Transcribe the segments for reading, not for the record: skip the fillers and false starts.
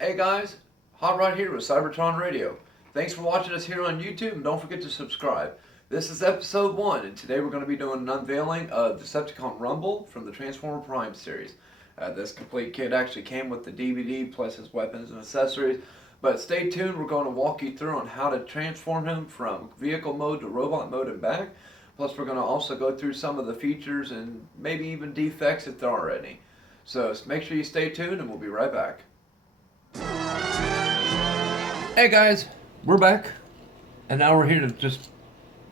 Hey guys, Hot Rod here with Cybertron Radio. Thanks for watching us here on YouTube and don't forget to subscribe. This is episode 1 and today we're going to be doing an unveiling of Decepticon Rumble from the Transformer Prime series. This complete kit actually came with the DVD plus his weapons and accessories. But stay tuned, we're going to walk you through on how to transform him from vehicle mode to robot mode and back. Plus we're going to also go through some of the features and maybe even defects if there are any. So make sure you stay tuned and we'll be right back. Hey guys, we're back, and now we're here to just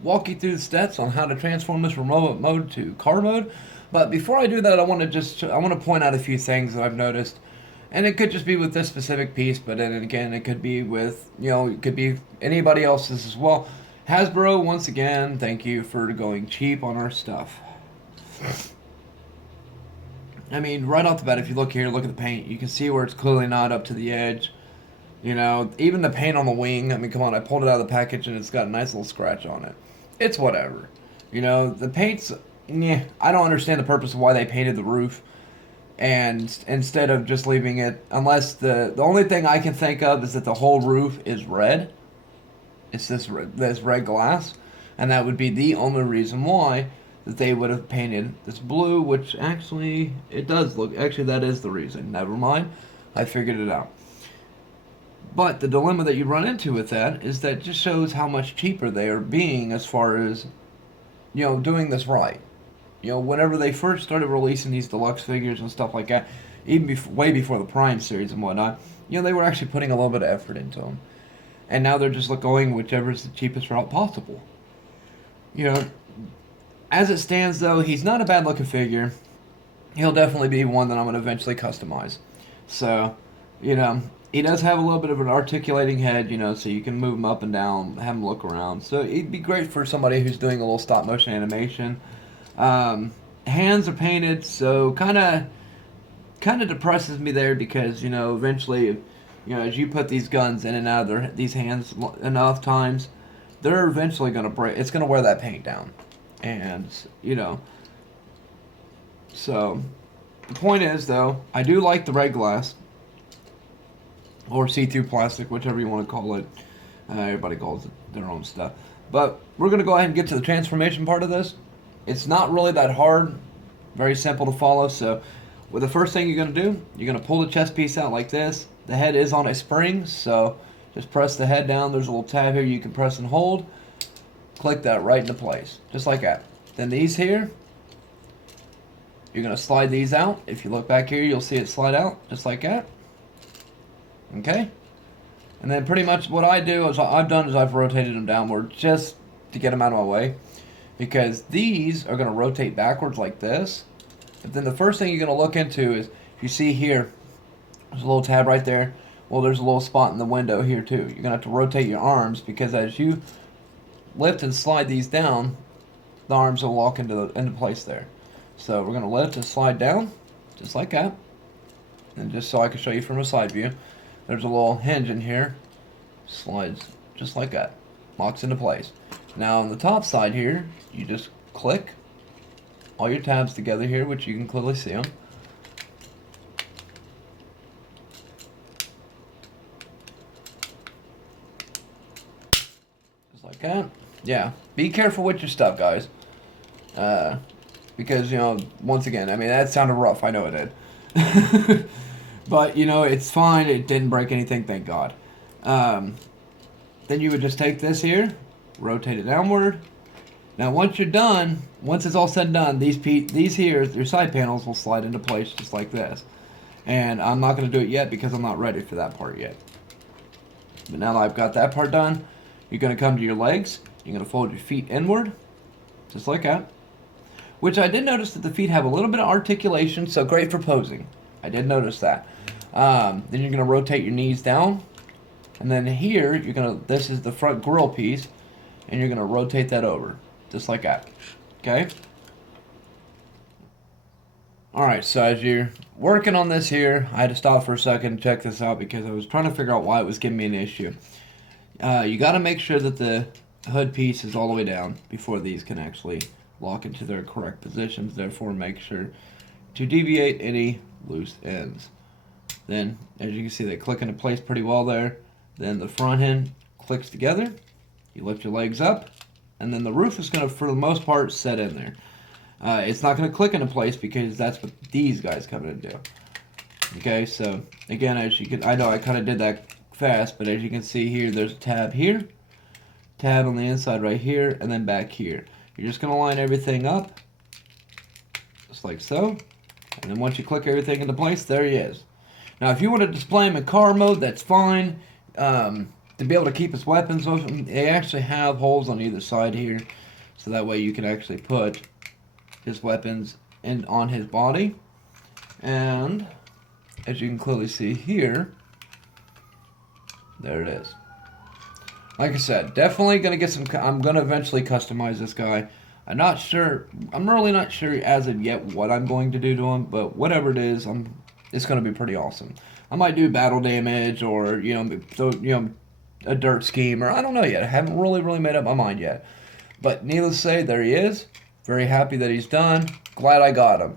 walk you through the steps on how to transform this from robot mode to car mode. But before I do that, I want to point out a few things that I've noticed, and it could just be with this specific piece, but then again, it could be with it could be anybody else's as well. Hasbro, once again, thank you for going cheap on our stuff. I mean, right off the bat, if you look here, look at the paint, you can see where it's clearly not up to the edge. You know, even the paint on the wing, I mean, come on, I pulled it out of the package and it's got a nice little scratch on it. It's whatever. You know, the paint's, I don't understand the purpose of why they painted the roof. And instead of just leaving it, unless the only thing I can think of is that the whole roof is red. It's this red glass. And that would be the only reason why that they would have painted this blue, which actually, it does look, actually that is the reason. Never mind, I figured it out. But the dilemma that you run into with that is that it just shows how much cheaper they are being as far as, doing this right. Whenever they first started releasing these deluxe figures and stuff like that, even way before the Prime series and whatnot, they were actually putting a little bit of effort into them. And now they're just going whichever is the cheapest route possible. As it stands though, he's not a bad looking figure. He'll definitely be one that I'm going to eventually customize. So, he does have a little bit of an articulating head, so you can move him up and down, have him look around. So it'd be great for somebody who's doing a little stop motion animation. Hands are painted, so kind of depresses me there because, eventually, as you put these guns in and out of these hands enough times, they're eventually going to break. It's going to wear that paint down. And, so the point is, though, I do like the red glass. Or see-through plastic, whichever you want to call it. Everybody calls it their own stuff. But we're going to go ahead and get to the transformation part of this. It's not really that hard. Very simple to follow. So, the first thing you're going to do, you're going to pull the chest piece out like this. The head is on a spring, so just press the head down. There's a little tab here you can press and hold. Click that right into place, just like that. Then these here, you're going to slide these out. If you look back here, you'll see it slide out, just like that. Okay, and then pretty much what I've rotated them downward just to get them out of my way, because these are going to rotate backwards like this. But then the first thing you're going to look into is, if you see here, there's a little tab right there. Well, there's a little spot in the window here too. You're going to have to rotate your arms, because as you lift and slide these down, the arms will lock into place there. So we're going to lift and slide down, just like that. And just so I can show you from a side view, there's a little hinge in here, slides just like that, locks into place. Now on the top side here, you just click all your tabs together here, which you can clearly see them. Just like that. Yeah, be careful with your stuff, guys. Because, once again, I mean, that sounded rough, I know it did. But, it's fine. It didn't break anything, thank God. Then you would just take this here, rotate it downward. Now, once you're done, once it's all said and done, these here, your side panels will slide into place just like this. And I'm not going to do it yet because I'm not ready for that part yet. But now that I've got that part done, you're going to come to your legs. You're going to fold your feet inward, just like that. Which I did notice that the feet have a little bit of articulation, so great for posing. I did notice that. Then you're going to rotate your knees down. And then here, this is the front grill piece. And you're going to rotate that over. Just like that. Okay? Alright, so as you're working on this here, I had to stop for a second and check this out because I was trying to figure out why it was giving me an issue. You got to make sure that the hood piece is all the way down before these can actually lock into their correct positions. Therefore, make sure to deviate any loose ends. Then, as you can see, they click into place pretty well there. Then the front end clicks together. You lift your legs up, and then the roof is going to, for the most part, set in there. It's not going to click into place because that's what these guys come in and do. Okay, so again, as you can, I know I kind of did that fast, but as you can see here, there's a tab here, tab on the inside right here, and then back here. You're just going to line everything up, just like so. And then once you click everything into place, there he is. Now, if you want to display him in car mode, that's fine. To be able to keep his weapons open, they actually have holes on either side here, so that way you can actually put his weapons on his body. And as you can clearly see here, there it is. Like I said, definitely going to get some, I'm going to eventually customize this guy. I'm not sure, I'm really not sure as of yet what I'm going to do to him, but whatever it is, it's going to be pretty awesome. I might do battle damage or, a dirt scheme, or I don't know yet. I haven't really made up my mind yet. But needless to say, there he is. Very happy that he's done. Glad I got him.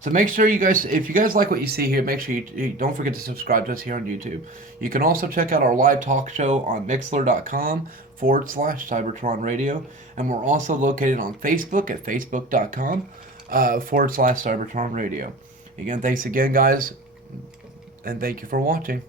So make sure you guys, if you guys like what you see here, make sure you don't forget to subscribe to us here on YouTube. You can also check out our live talk show on Mixler.com/Cybertron Radio. And we're also located on Facebook at Facebook.com/Cybertron Radio. Again, thanks again, guys. And thank you for watching.